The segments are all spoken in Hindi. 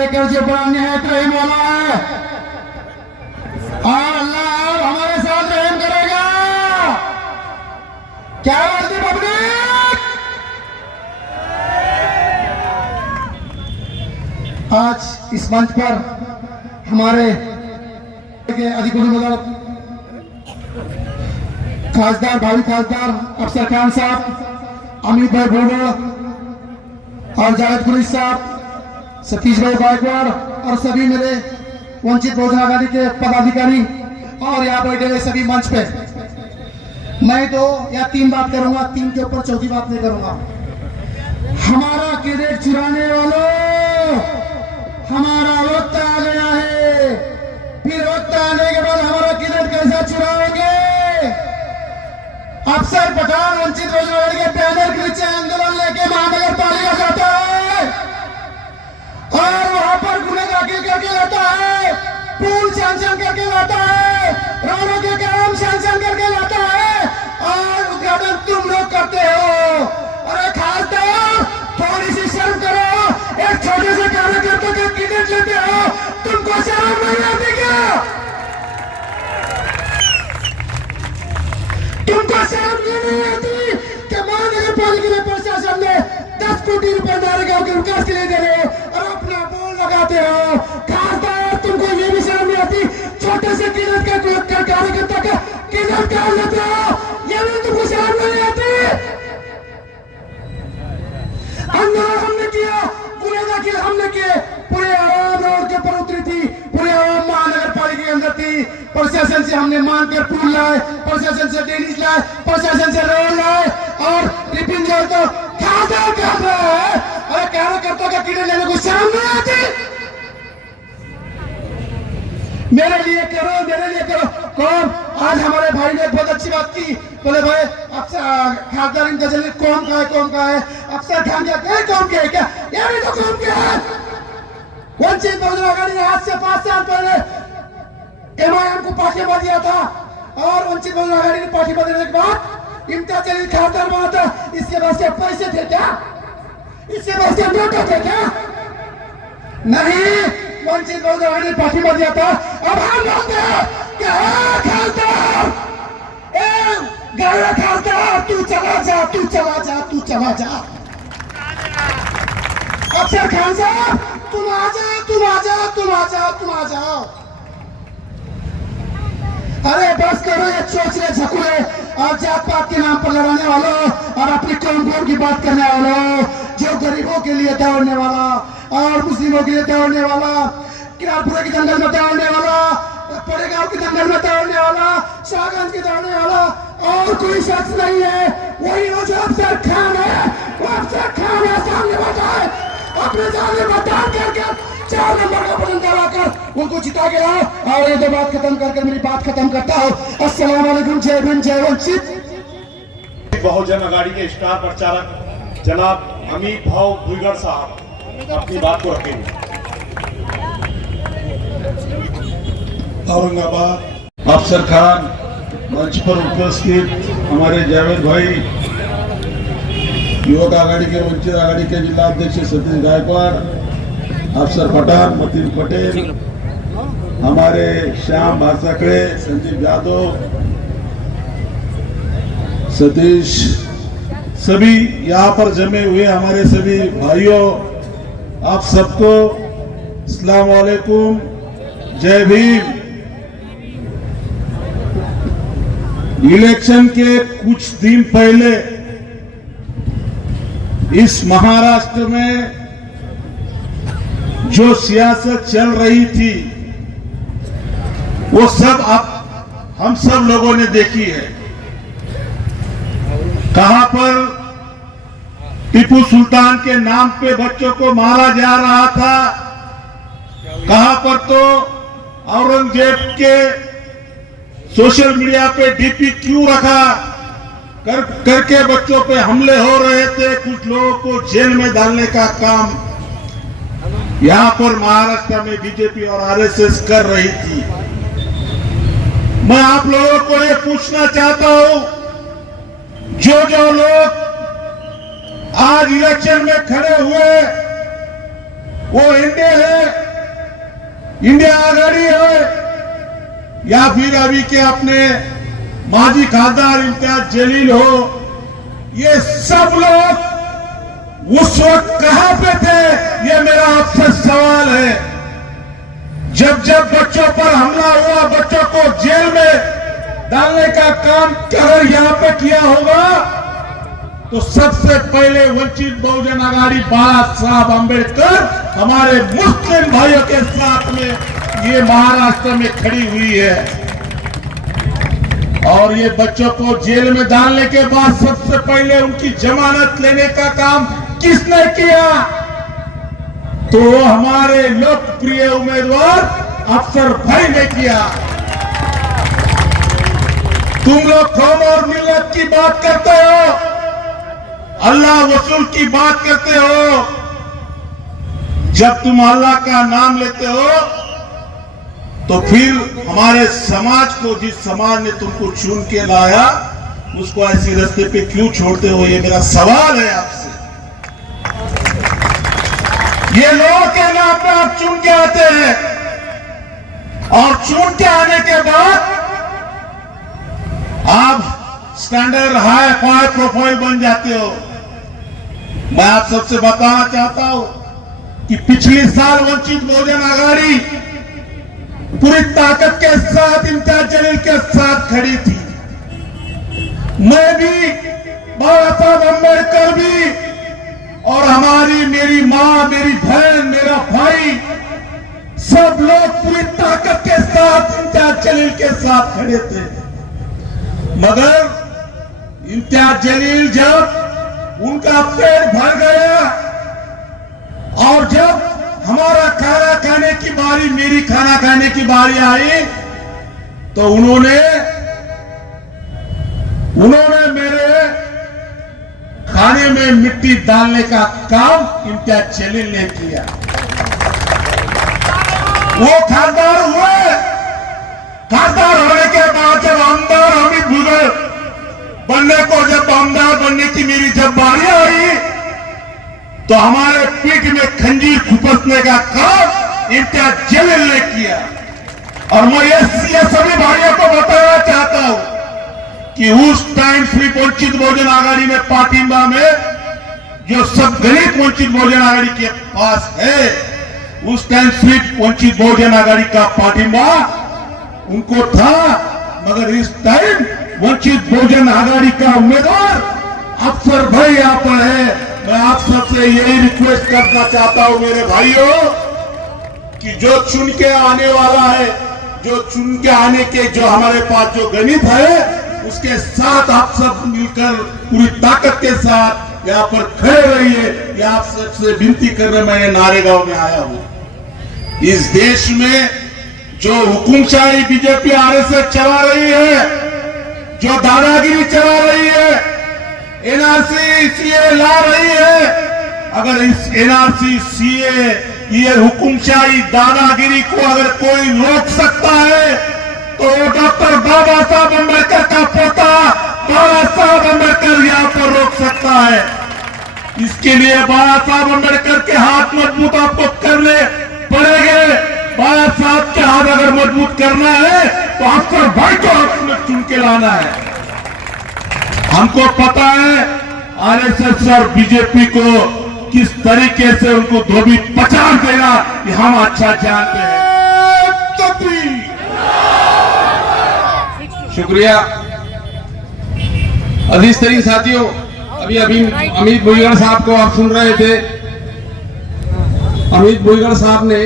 लेकर जो बड़ा निहायत रहम वाला है और अल्लाह हमारे साथ रहम करेगा। क्या बोलती पब्लिक? आज इस मंच पर हमारे अधिकारी खासदार भावी खासदार अफसर खान साहब, अमित भाई भूगोल और जावेद कुरैशी साहब, सतीश भाई गायकवाड़ और सभी मेरे वंचित बहुजन आघाड़ी के पदाधिकारी और यहाँ बैठे हुए सभी मंच पे, मैं तो यहाँ 3 बात करूंगा, 3 के ऊपर चौथी बात नहीं करूंगा। हमारा क्रेडिट चुराने वालों, हमारा वक्त आ गया है। फिर वक्त आने के बाद हमारा क्रेडिट कैसे चुराओगे? अफसर पठान वंचित बहुजन आघाड़ी के बैनर के नीचे आंदोलन लेके महानगर पालिका जाता है और वहां पर गुने दाखिल करके लाता है, पुल सैंक्शन करके लाता है, रोडों के काम सैंक्शन करके लाता है और उद्घाटन तुम लोग करते हो। अरे खासदार, थोड़ी सी शर्म करो। एक छोटे से कार्यकर्ता का क्रेडिट लेते हो, तुमको शर्म नहीं आती क्या? तुमको शर्म नहीं आती कि महानगर पालिका में प्रशासन ने 10 कोटी रुपए नारेगांव के विकास के लिए दे रहे हो और अपना बोल लगाते हो। खासदार, तुमको ये भी शर्म नहीं आती? छोटे से क्रेडिट का कार्यकर्ता का क्रेडिट कार्ड लेते हो, ये भी तुमको शर्म नहीं आती? आंदोलन हमने किया, गुने दाखिल हमने किए, पूरे आवाम रोड के ऊपर उतरी थी, पूरे आवाम महानगर पालिका के अंदर थी। प्रशासन से हमने मांग कर पुल लाए, प्रशासन से ड्रेनेज लाए, प्रशासन से रोड लाए और रिपिन जोड़ तो खासदार कर रहा है। अरे कार्यकर्ता का क्रेडिट लेने को शर्म नहीं आती? मेरे लिए करो, मेरे लिए करो। कौन? आज हमारे भाई ने बहुत अच्छी बात की, बोले भाई खासदार इनका जल्दी कौन का है, कौन का है? अफसर खान क्या कहे, कौन के है क्या? ये भी तो कौन के है? वंचित बहुजन आघाड़ी ने आज से 5 साल पहले एमआईएम को पार्टी दिया था और वंचित बहुजन आघाड़ी ने पार्टी देने के बाद इम्तियाज जलील खासदार बना था। इसके पास क्या पैसे थे क्या? इसके पास क्या नोट थे क्या? नहीं, वंचित बहुजन आघाड़ी ने पार्टी दिया था। अब हम बोलते हैं कि खासदार, खासदार तू चला जा, तू चला जा, तू चला जा। अफसर खान साहब, तुम आ जाओ, तुम आ जाओ, तुम आ जाओ, तुम आ जाओ। अरे बस करो ये चोचले झकुले और जात पात के नाम पर लड़ाने वालों और अपनी कौम की बात करने वालों, जो गरीबों के लिए दौड़ने वाला और मुस्लिमों के लिए दौड़ने वाला, किरारपुरा के जंगल में दौड़ने वाला, पड़ेगांव के जंगल में दौड़ने वाला, शाहगंज के दौड़ने वाला और कोई शख्स नहीं है। वही वो जो अफसर खान है, वो अफसर खान है। सामने बैठा है, अपने जाने मतदान करके 4 नंबर का बटन दबाकर उनको जिता के लाओ। और ये 2 बात खत्म करके मेरी बात खत्म करता हूँ। अस्सलाम वालेकुम, जय भीम, जय वंचित। बहुजन आघाड़ी के स्टार प्रचारक जनाब अमित भाव भूगड़ साहब अपनी बात को रखेंगे। औरंगाबाद अफसर खान, मंच पर उपस्थित हमारे जावेद भाई, युवक आघाड़ी के वंचित आघाड़ी के जिला अध्यक्ष सतीश गायकवाड़, अफसर पठान मतीन पटेल, हमारे श्याम भासाकड़े, संजीव यादव, सतीश, सभी यहाँ पर जमे हुए हमारे सभी भाइयों, आप सबको अस्सलाम वालेकुम, जय भीम। इलेक्शन के कुछ दिन पहले इस महाराष्ट्र में जो सियासत चल रही थी वो सब हम सब लोगों ने देखी है। कहां पर टीपू सुल्तान के नाम पे बच्चों को मारा जा रहा था, कहां पर तो औरंगजेब के सोशल मीडिया पे डीपी क्यों रखा करके बच्चों पे हमले हो रहे थे, कुछ लोगों को जेल में डालने का काम यहां पर महाराष्ट्र में बीजेपी और आरएसएस कर रही थी। मैं आप लोगों को ये पूछना चाहता हूं, जो लोग आज इलेक्शन में खड़े हुए वो एनडीए है, इंडिया आघाड़ी है, या फिर अभी के अपने माजी खासदार इम्तियाज जलील हो, ये सब लोग उस वक्त कहां पे थे, ये मेरा आपसे सवाल है। जब जब बच्चों पर हमला हुआ, बच्चों को जेल में डालने का काम अगर यहां पे किया होगा, तो सबसे पहले वंचित बहुजन आघाड़ी बाबा साहब अंबेडकर हमारे मुस्लिम भाइयों के साथ में ये महाराष्ट्र में खड़ी हुई है। और ये बच्चों को जेल में डालने के बाद सबसे पहले उनकी जमानत लेने का काम किसने किया? तो हमारे लोकप्रिय उम्मीदवार अफसर भाई ने किया। तुम लोग कौम और मिल्लत की बात करते हो, अल्लाह रसूल की बात करते हो। जब तुम अल्लाह का नाम लेते हो तो फिर हमारे समाज को, जिस समाज ने तुमको चुन के लाया, उसको ऐसी रास्ते पे क्यों छोड़ते हो? ये मेरा सवाल है आपसे। ये लोगों के नाम पे आप चुन के आते हैं और चुन के आने के बाद आप स्टैंडर्ड हाई प्रोफाइल बन जाते हो। मैं आप सबसे बताना चाहता हूं कि पिछले साल वंचित बहुजन आघाड़ी पूरी ताकत के साथ इम्तियाज जलील के साथ खड़ी थी। मैं भी, बाबा साहब अम्बेडकर भी, और हमारी, मेरी मां, मेरी बहन, मेरा भाई, सब लोग पूरी ताकत के साथ इम्तियाज जलील के साथ खड़े थे। मगर इम्तियाज जलील जब उनका पेट भर गया और जब हमारा खाना खाने की बारी, मेरी खाना खाने की बारी आई, तो उन्होंने मेरे खाने में मिट्टी डालने का काम इम्तियाज जलील ने किया। वो खासदार हुए, खासदार होने के बाद जब आमदार हमीद भुजबल बनने को, जब आमदार बनने की मेरी जब बारी आई, तो हमारे पीठ में खंजीर खुपसने का काम इम्तियाज जलील ने किया। और मैं ये सभी भाइयों को बताना चाहता हूं कि उस टाइम स्लिप वंचित बहुजन आघाड़ी में पाटिंबा में जो सब गणित वंचित बहुजन आघाड़ी के पास है, उस टाइम स्लिप वंचित बहुजन आघाड़ी का पाटिंबा उनको था। मगर इस टाइम वंचित बहुजन आघाड़ी का उम्मीदवार अफसर भाई यहां पर है। मैं आप सबसे यही रिक्वेस्ट करना चाहता हूं मेरे भाइयों कि जो चुन के आने वाला है, जो चुन के आने के जो हमारे पास जो गणित है, उसके साथ आप सब मिलकर पूरी ताकत के साथ यहाँ पर खड़े रहिए। ये आप सबसे विनती करने मैं नारेगांव में आया हूं। इस देश में जो हुकुमशाही बीजेपी आरएसएस चला रही है, जो दादागिरी चला रही है, एनआरसी सीए ला रही है, अगर इस एनआरसी सीए ये हुकुमशाही दादागिरी को अगर कोई रोक सकता है तो डॉक्टर बाबा साहब अम्बेडकर का पोता बाबा साहब अम्बेडकर यहाँ पर रोक सकता है। इसके लिए बाबा साहब अम्बेडकर के हाथ मजबूत आपको करने पड़ेंगे। बाबा साहब के हाथ अगर मजबूत करना है तो अफसर भाई को आपने चुन के लाना है। हमको पता है आरएसएस और बीजेपी को किस तरीके से उनको धोबी पहचान देना, ये हम अच्छा जानते हैं। शुक्रिया अजीज तरीन साथियों। अभी अमित भुजबल साहब को आप सुन रहे थे। अमित भुजबल साहब ने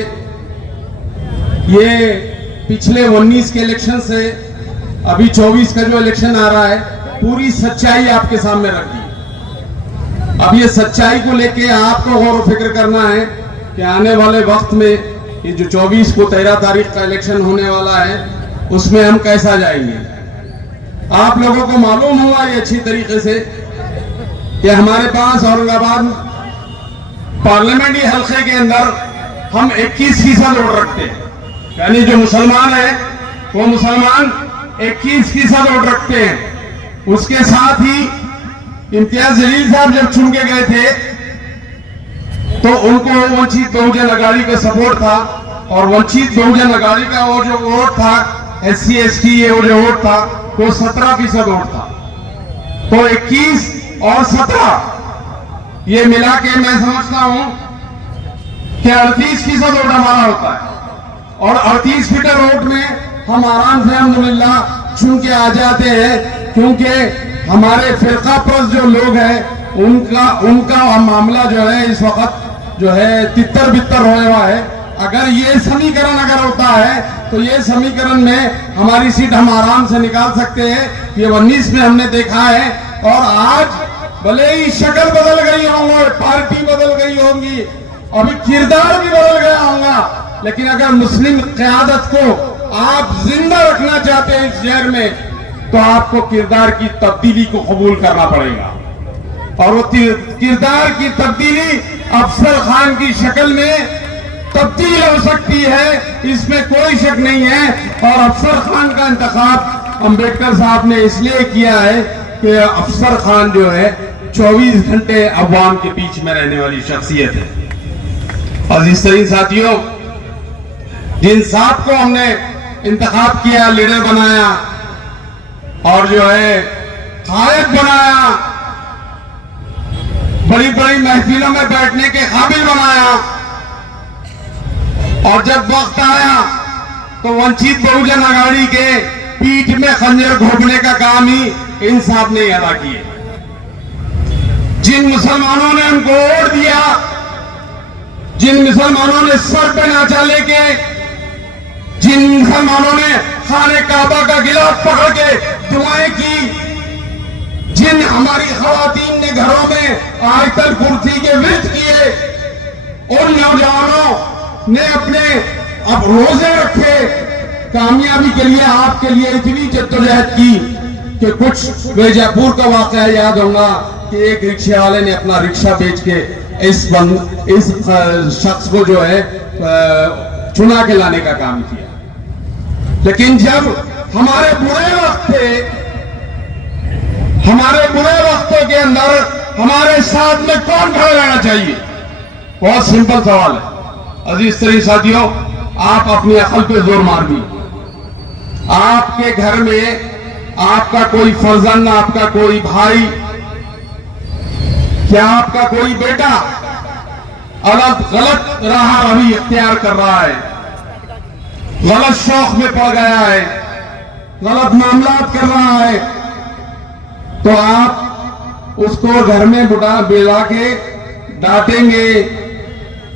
ये पिछले 19 के इलेक्शन से अभी 24 का जो इलेक्शन आ रहा है, पूरी सच्चाई आपके सामने रख दी। अब ये सच्चाई को लेके आपको गौर फिक्र करना है कि आने वाले वक्त में ये जो 24 को 13 तारीख का इलेक्शन होने वाला है, उसमें हम कैसा जाएंगे। आप लोगों को मालूम हुआ ये अच्छी तरीके से कि हमारे पास औरंगाबाद पार्लियामेंट्री हल्के के अंदर हम 21% वोट रखते हैं, यानी जो मुसलमान है वो मुसलमान 21% वोट रखते हैं। उसके साथ ही इम्तियाज जलील साहब जब चुन के गए थे तो उनको वंचित बहुजन अघाड़ी का सपोर्ट था, और वंचित बहुजन अघाड़ी का वो जो वोट था SC ST ये वो जो वोट था वो 17% वोट था। तो 21 और 17 ये मिला के मैं समझता हूं कि 38% वोट हमारा होता है, और 38% वोट में हम आराम से अल्हम्दुलिल्लाह चुन के आ जाते हैं, क्योंकि हमारे फिरका परस्त जो लोग हैं उनका मामला जो है इस वक्त जो है तितर बितर होने हुआ है। अगर ये समीकरण अगर होता है तो ये समीकरण में हमारी सीट हम आराम से निकाल सकते हैं। ये 19 में हमने देखा है, और आज भले ही शक्ल बदल गई होंगी, पार्टी बदल गई होंगी, अभी किरदार भी बदल गया होगा, लेकिन अगर मुस्लिम क़यादत को आप जिंदा रखना चाहते हैं इस शहर में तो आपको किरदार की तब्दीली को कबूल करना पड़ेगा। और वो किरदार की तब्दीली अफसर खान की शक्ल में तब्दील हो सकती है, इसमें कोई शक नहीं है। और अफसर खान का इंतखाब अंबेडकर साहब ने इसलिए किया है कि अफसर खान जो है 24 घंटे अवाम के बीच में रहने वाली शख्सियत है। और इस तरह साथियों, जिन साहब को हमने इंतखाब किया, लीडर बनाया और जो है कायद बनाया, बड़ी बड़ी महफिलों में बैठने के काबिल बनाया, और जब वक्त आया तो वंचित बहुजन अघाड़ी के पीठ में खंजर घोंपने का काम ही इन साहब ने अदा किए। जिन मुसलमानों ने उनको वोट दिया, जिन मुसलमानों ने सर पे नाचा लेके, जिन मुसलमानों ने खाने काबा का गिलाफ पकड़ के दुआएं की, जिन हमारी खवातीन ने घरों में आयतल कुर्सी के विरत किए, उन नौजवानों ने अपने अब रोजे रखे, कामयाबी के लिए आपके लिए इतनी जद्दोजहद की कि कुछ बीजापुर का वाकया याद होगा कि एक रिक्शे वाले ने अपना रिक्शा बेच के इस शख्स को जो है चुना के लाने का काम किया। लेकिन जब हमारे बुरे वक्त थे, हमारे बुरे वक्तों के अंदर हमारे साथ में कौन खड़ा रहना चाहिए? बहुत सिंपल सवाल है। अजीज तरीन साथियों, आप अपनी अकल पे जोर मार दी। आपके घर में आपका कोई फर्जंद, आपका कोई भाई, क्या आपका कोई बेटा गलत राह अभी इख्तियार कर रहा है, गलत शौक में पड़ गया है, गलत मामलात कर रहा है, तो आप उसको घर में बुला के डांटेंगे,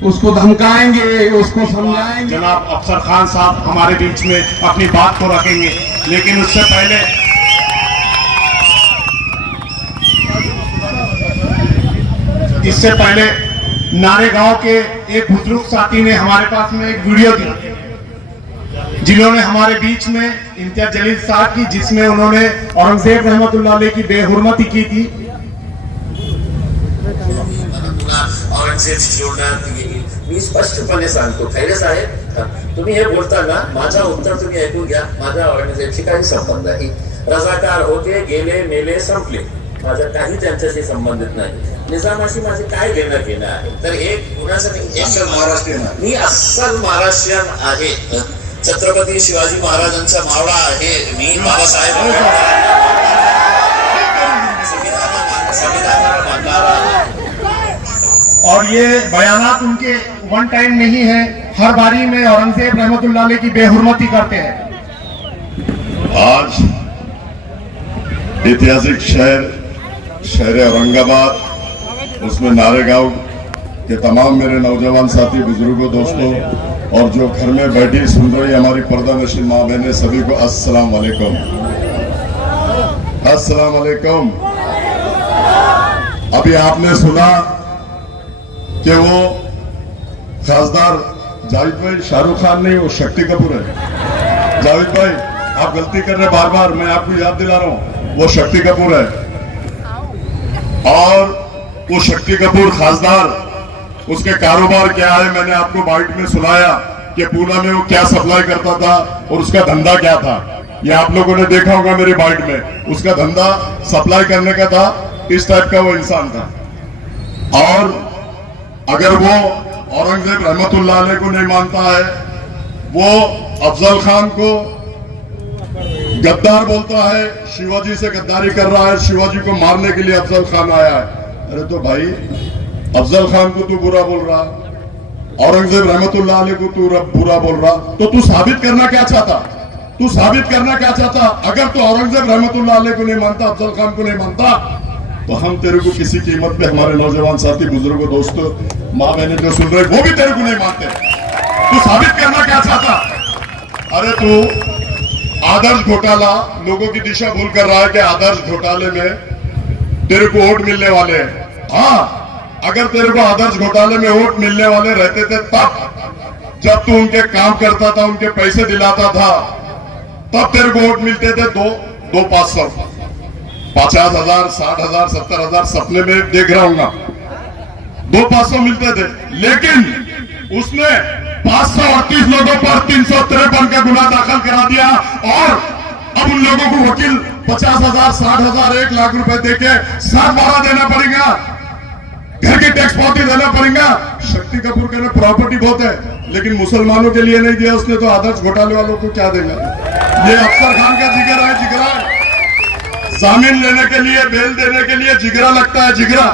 उसको धमकाएंगे, उसको समझाएंगे। जनाब अफसर खान साहब हमारे बीच में अपनी बात को रखेंगे, लेकिन उससे पहले इससे पहले नारेगांव के एक बुजुर्ग साथी ने हमारे पास में एक वीडियो दी, जिन्होंने हमारे बीच में इम्तियाज जलील साहब की, जिसमें उन्होंने औरंगजेब रहमतुल्लाह अलैह की बेहुरमती की थी। औरंगजेब जोडणार मी स्पष्टपणे सांगतो, खैरे साहेब तुम्ही हे बोलताना माझा उत्तर तुम्ही ऐकून घ्या। माझा औरंगजेबशी काही संबंध नाही, रजाकार होते, गेले, मेले, संपले, माझा काही त्यांच्याशी संबंधित नाही। निजामाशी माझे काय घेणं घेणं आहे? तर एक कुणाचं महाराष्ट्रीयन, मी अस्सल महाराष्ट्रीयन आहे, छत्रपती शिवाजी महाराजांचा मावळा आहे मी, बाबासाहेब संविधानाला मानणारा आहे। और ये बयानात उनके वन टाइम नहीं है, हर बारी में औरंगजेब रहमतुल्लाह अलैह की बेहुरमती करते हैं। आज ऐतिहासिक शहर औरंगाबाद, उसमें नारेगांव के तमाम मेरे नौजवान साथी, बुजुर्गों, दोस्तों और जो घर में बैठी सुन रही हमारी पर्दा नशीन माँ बहनें, सभी को अस्सलाम वालेकुम। अस्सलाम वालेकुम। अभी आपने सुना कि वो खासदार जावेद भाई शाहरुख खान नहीं, वो शक्ति कपूर है। जावेद भाई आप गलती कर रहे बार बार, मैं आपको याद दिला रहा हूं, वो शक्ति कपूर है। और वो शक्ति कपूर खासदार, उसके कारोबार क्या है मैंने आपको बाइट में सुनाया कि पूना में वो क्या सप्लाई करता था और उसका धंधा क्या था। ये आप लोगों ने देखा होगा मेरी बाइट में, उसका धंधा सप्लाई करने का था, इस टाइप का वो इंसान था। और अगर वो औरंगजेब रहमतुल्लाह अलैह को नहीं मानता है, वो अफजल खान को गद्दार बोलता है, शिवाजी से गद्दारी कर रहा है, शिवाजी को मारने के लिए अफजल खान आया है। अरे तो भाई अफजल खान को तू बुरा बोल रहा, औरंगजेब रहमतुल्लाह अलैह को तू बुरा बोल रहा, तो तू साबित करना क्या चाहता? तू साबित करना क्या चाहता? अगर तू औरंगजेब रहमतुल्लाह अलैह को नहीं मानता, अफजल खान को नहीं मानता, तो हम तेरे को किसी कीमत पे, हमारे नौजवान साथी, बुजुर्गों, दोस्तों, माँ बहने जो सुन रहे वो भी तेरे को नहीं मानते। तू साबित करना क्या चाहता? अरे तू आदर्श घोटाला, लोगों की दिशा भूल कर रहा है कि आदर्श घोटाले में तेरे को वोट मिलने वाले हैं। हाँ, अगर तेरे को आदर्श घोटाले में वोट मिलने वाले रहते थे तब, जब तू उनके काम करता था, उनके पैसे दिलाता था, तब तेरे को वोट मिलते थे 2-500, 50,000, 60,000, 70,000 सपने में देख रहा हूँ, 2-500 मिलते थे। लेकिन उसने 538 लोगों पर 353 का गुना दाखिल करा दिया और अब उन लोगों को वकील 50,000, 60,000, 1 लाख रुपए देके 7-12 देना पड़ेगा, घर की टैक्स पावती देना पड़ेगा। शक्ति कपूर कहना प्रॉपर्टी बहुत है, लेकिन मुसलमानों के लिए नहीं दिया उसने, तो आदर्श घोटाले वालों को क्या देगा? ये अफसर खान का जिगर है, जिगरा। जामीन लेने के लिए, बेल देने के लिए जिगरा लगता है, जिगरा।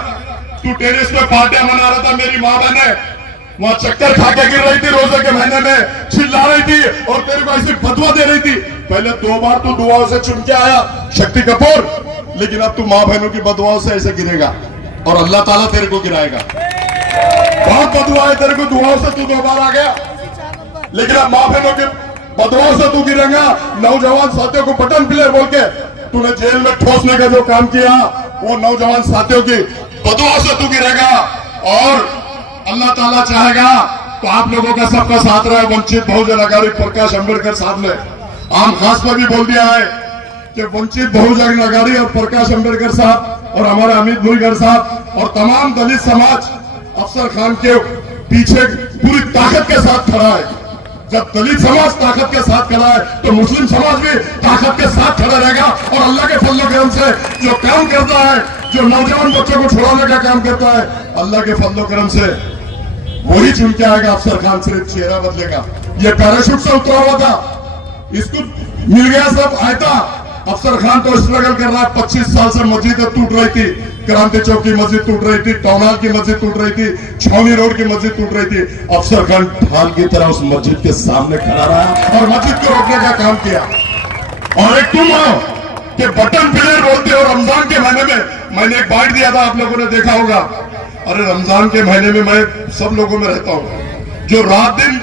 तू टेरिस पे पार्टियां मना रहा था, मेरी माँ बहने वहां चक्कर खा के गिर रही थी, रोजे के महीने में चिल्ला रही थी और तेरे को ऐसी बदवा दे रही थी। पहले 2 बार तू दुआओं से चुन के आया शक्ति कपूर, लेकिन अब तू माँ बहनों की बदवाओं से ऐसे गिरेगा और अल्लाह ताला तेरे को गिराएगा। बहुत बदवा है तेरे को, दुआओं से तू 2 बार आ गया, लेकिन अब माँ बहनों की बदवाओं से तू गिरेगा। नौजवान साथियों को बटन प्लेयर बोल के तूने जेल में ठोसने का जो काम किया, वो नौजवान साथियों की बदवाओं से तू गिरेगा। और अल्लाह ताला चाहेगा तो आप लोगों का सबका साथ रहे। वंचित बहुजन अघाड़ी प्रकाश अंबेडकर साहब ने आम खास पर भी बोल दिया है कि वंचित बहुजन अघाड़ी और प्रकाश अंबेडकर साहब और हमारे अमित भुईगर साहब और तमाम दलित समाज अफसर खान के पीछे पूरी ताकत के साथ खड़ा है। जब दलित समाज ताकत के साथ खड़ा है तो मुस्लिम समाज भी ताकत के साथ खड़ा रहेगा। और अल्लाह के फजल करम से जो काम करता है, जो नौजवान बच्चों को छुड़ाने का काम करता है, अल्लाह के फजल करम से वही चुन के आएगा। अफसर खान सिर्फ चेहरा बदलेगा। ये पैराशूट से उतरा हुआ था, इसको मिल गया सब आयता। अफसर खान तो स्ट्रगल कर रहा है। 25 साल से मस्जिद टूट रही थी, क्रांति चौक की मस्जिद टूट रही थी, टाउनहाल की मस्जिद टूट रही थी, छावनी रोड की मस्जिद टूट रही थी। अफसर खान ढाल की तरह उस मस्जिद के सामने खड़ा रहा और मस्जिद को रोकने का काम किया। और एक तुम हो कि बटन प्लेयर बोलते हो। रमजान के महीने में मैंने एक बाइट दिया था, आप लोगों ने देखा होगा। अरे रमजान के महीने में मैं सब लोगों में रहता हूँ। जो रात दिन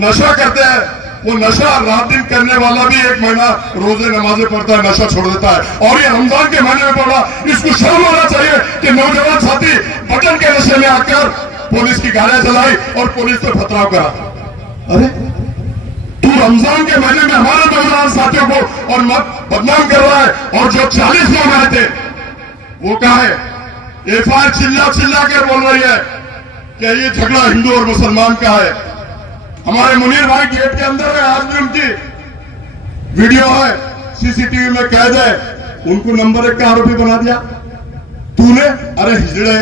नशा करते हैं, वो नशा रात दिन करने वाला भी 1 महीना रोजे नमाजें पढ़ता है, नशा छोड़ देता है। और ये रमजान के महीने में पड़ा, इसको शर्म होना चाहिए कि नौजवान साथी बटन के नशे में आकर पुलिस की गाड़ियां चलाई और पुलिस से पथराव करा। अरे तू रमजान के महीने में हमारे नौजवान साथियों को और मत बदनाम कर रहा है। और जो 40 लोग आए थे वो कहा है, एफआईआर चिल्ला कर बोल रही है कि ये झगड़ा हिंदू और मुसलमान का है। हमारे मुनीर भाई गेट के अंदर है, आज भी उनकी वीडियो है, सीसीटीवी में कैद है। उनको नंबर 1 का आरोपी बना दिया तूने। अरे हिजड़े,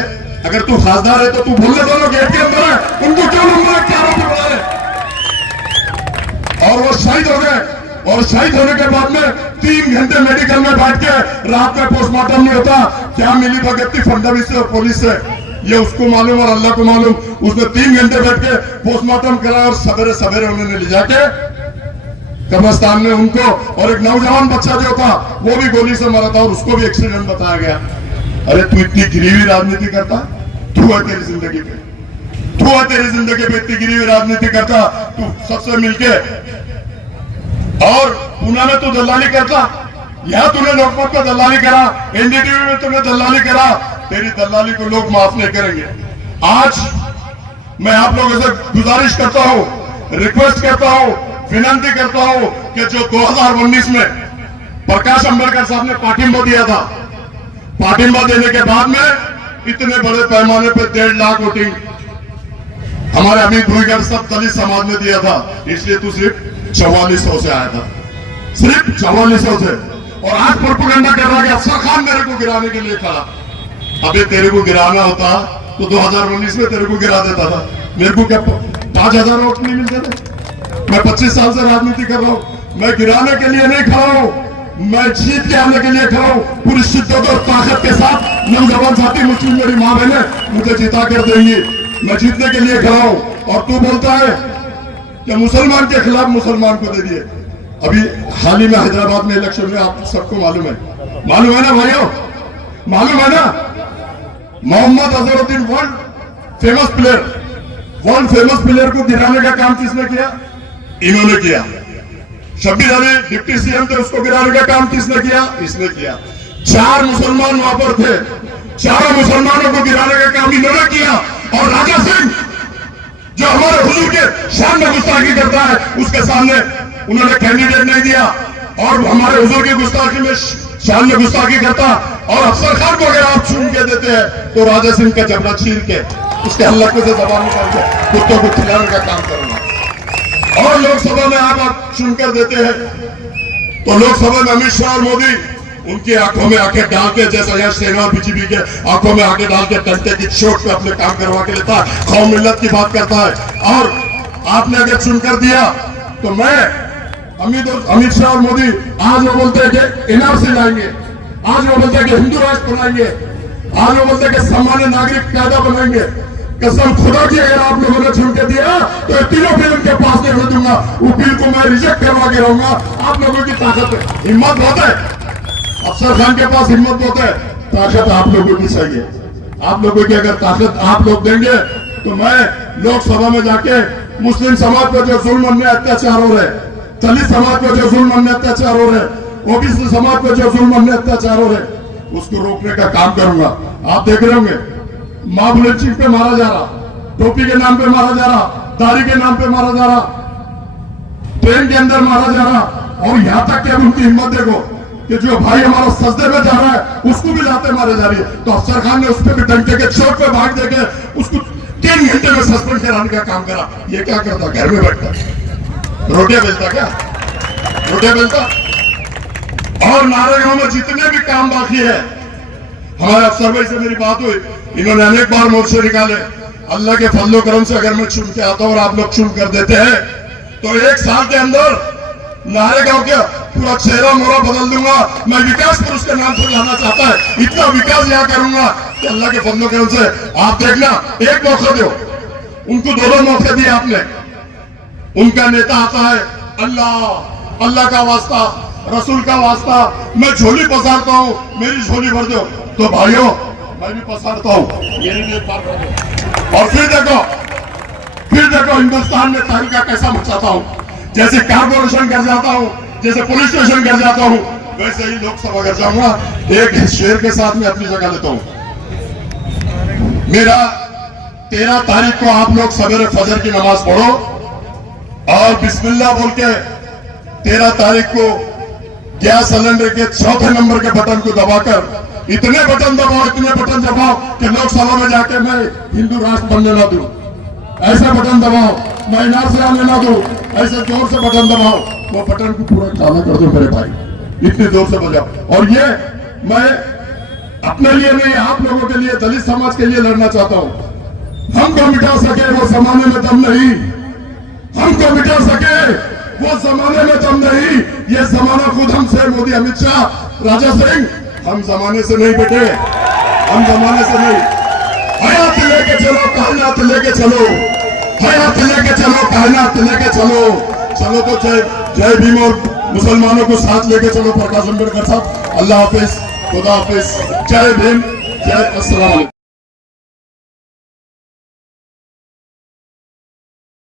अगर तू खासदार है तो तू बोल दे, दोनों गेट के अंदर है, उनको क्यों नंबर 1 का आरोपी बना रहे? और वो शहीद हो गए। और शहीद होने के बाद में 3 घंटे मेडिकल में बैठ के रात में पोस्टमार्टम नहीं होता। क्या मिली भगत थी फडणवीस से और पुलिस से, ये उसको मालूम और अल्लाह को मालूम। उसने 3 घंटे बैठ के पोस्टमार्टम करा और सवेरे सवेरे उन्होंने ले जाके कब्रिस्तान में उनको, और एक नौजवान बच्चा जो था वो भी गोली से मरा था और उसको भी एक्सीडेंट बताया गया। अरे तू इतनी गिरी हुई राजनीति करता, तू है तेरी जिंदगी पे, तू है तेरी जिंदगी पे इतनी गिरी हुई राजनीति करता। तू सबसे मिलके, और पूना में तू दलाली करता, यहां तूने लोकमत में दलाली करा, एनडीटीवी में तूने दलाली करा। तेरी दलाली को लोग माफ नहीं करेंगे। आज मैं आप लोगों से गुजारिश करता हूं, रिक्वेस्ट करता हूं, विनती करता हूं कि जो 2019 में प्रकाश अंबेडकर साहब ने पाठिंबा दिया था, पाठिंबा देने के बाद में इतने बड़े पैमाने पर 1.5 लाख वोटिंग हमारे अमित भुईगर सब दलित समाज में दिया था, इसलिए तू सिर्फ 4400 से आया था, सिर्फ 4400 से। और आज प्रोपेगेंडा कर रहा है कि अफसर खान मेरे को गिराने के लिए खड़ा। अबे तेरे को गिराना होता तो 2019 में तेरे को गिरा देता था। मेरे को क्या 5,000 वोट नहीं मिलते थे? मैं 25 साल से राजनीति कर रहा हूं। मैं गिराने के लिए नहीं खड़ा हूं, मैं जीत के आने के लिए खड़ा हूं, पूरी शिद्दत और ताकत के साथ। नौजवान साथी मुस्लिम मेरी मां बहने मुझे जिता कर देंगी, मैं जीतने के लिए खड़ा हूं। और तू बोलता है कि मुसलमान के खिलाफ मुसलमान को दे दिए। अभी हाल ही में हैदराबाद में इलेक्शन में आप सबको मालूम है ना भाइयों, मालूम है ना, Mohammad Azharuddin world famous player को गिराने का काम किसने किया? इन्होंने किया। शब्बीर अली डिप्टी सीएम थे, उसको गिराने का काम किसने किया? इसने किया। 4 मुसलमान वहां पर थे, 4 मुसलमानों को गिराने का काम इन्होंने किया। और राजा सिंह जो हमारे हुजूर के शान में गुस्ताखी करता है, उसके सामने उन्होंने कैंडिडेट नहीं दिया। और हमारे हुजूर की गुस्ताखी में शान में गुस्ताखी करता। और अफसर खान को अगर आप चुन के देते हैं तो राजा सिंह का जबड़ा छीन के उसके हल्के से जबान निकाल के कुत्तों को खिलाने का काम करूंगा। और लोकसभा में आप चुनकर देते हैं तो लोकसभा में अमित शाह और मोदी उनकी आंखों में आंखें डाल के, जैसा यहाँ सेना बीजेपी के आंखों में आंखें डाल के टंटे की चोट पे अपने काम करवा के लेता है, कौम मिल्लत की बात करता है। और आपने अगर चुनकर दिया तो मैं अमित शाह और मोदी आज वो बोलते हैं कि एनआरसी लाएंगे, आज वो बोलते हैं कि हिंदू राष्ट्र बनाएंगे, आज वो बोलते हैं कि सामान्य नागरिक कायदा बनाएंगे। कसम खुदा की अगर आप लोगों ने चुन के दिया तो ये तीनों बिल उनके पास नहीं दूंगा, वो बिल को मैं रिजेक्ट करवा के रहूंगा। आप लोगों की ताकत है, हिम्मत बहुत है, अफसर खान के पास हिम्मत बहुत है, ताकत आप लोगों की चाहिए। आप लोगों की अगर ताकत आप लोग देंगे तो मैं लोकसभा में जाके मुस्लिम समाज पर जो जुल्म अन्याय अत्याचार हो रहे, दलित समाज पर जो जुल्म अन्याय अत्याचार हो रहे, ओबीसी समाज पर जो जुल्म अन्याय अत्याचार हो रहे, उसको रोकने का काम करूंगा। आप देख रहे होंगे मां बुलंद सिंह पे मारा जा रहा, टोपी के नाम पे मारा जा रहा, दाढ़ी के नाम पे मारा जा रहा, ट्रेन के अंदर मारा जा रहा। और यहां तक कि अब उनकी हिम्मत देखो कि जो भाई हमारा सजदे में जा रहा है उसको भी लाते मारे जा रही है। तो अफसर खान ने उस पर भी डंके के चोट पे भाग देके उसको 3 घंटे में सस्पेंड कराने का काम करा। ये क्या करता? घर में बैठता रोटियां बेलता, क्या रोटियां बेलता। और नारेगांव में जितने भी काम बाकी है, हमारे अफसर भाई से मेरी बात हुई, इन्होंने अनेक बार मोर्चे निकाले। अल्लाह के फजलो करम से अगर मैं चुन के आता हूं और आप लोग चुन कर देते हैं तो 1 साल के अंदर नारेगांव के पूरा चेहरा मोहरा बदल दूंगा। मैं विकास पुरुष के नाम से लाना चाहता है, इतना विकास यहाँ करूंगा कि अल्लाह के फजलो करम से आप देखना। एक मौका दो उनको, 2 मौके दिए आपने। उनका नेता आता है, अल्लाह का वास्ता, रसूल का वास्ता, मैं झोली पसारता हूं, मेरी झोली भर दो। तो भाइयों मैं भी पसारता हूं, मेरी भी एक बार भर दो। और फिर देखो हिंदुस्तान में तहरीका कैसा मचाता हूं। जैसे कारपोरेशन कर जाता हूं, जैसे पुलिस स्टेशन कर जाता हूं, वैसे ही लोकसभा कर जाऊंगा। एक शेर के साथ में अपनी जगह लेता हूं। मेरा 13 तारीख को आप लोग सवेरे फजर की नमाज पढ़ो और बिस्मिल्लाह बोल के 13 तारीख को गैस सिलेंडर के 4थे नंबर के बटन को दबाकर इतने बटन दबाओ कि लोकसभा में जाके मैं हिंदू राष्ट्र बनने ना दूं। ऐसे बटन दबाओ, मैं इनार से आने ना दूं, ऐसे जोर से बटन दबाओ, वो बटन को पूरा काला कर दो मेरे भाई, इतनी जोर से बजाओ। और ये मैं अपने लिए नहीं, आप लोगों के लिए, दलित समाज के लिए लड़ना चाहता हूं। हमको मिटा सके वो जमाने में दम नहीं, हमको मिटा सके वो जमाने में दम नहीं। ये जमाना खुद हमसे, मोदी, अमित शाह, राजा सिंह, हम जमाने से नहीं बेटे, हम जमाने से नहीं। हयात लेके चलो, कायनात लेके चलो, हयात लेके चलो, कायनात लेके चलो। चलो तो जय भीम और मुसलमानों को साथ लेके चलो प्रकाश अम्बेडकर साहब। अल्लाह हाफिज, खुदा हाफिज, जय भीम, जय अस्सलाम।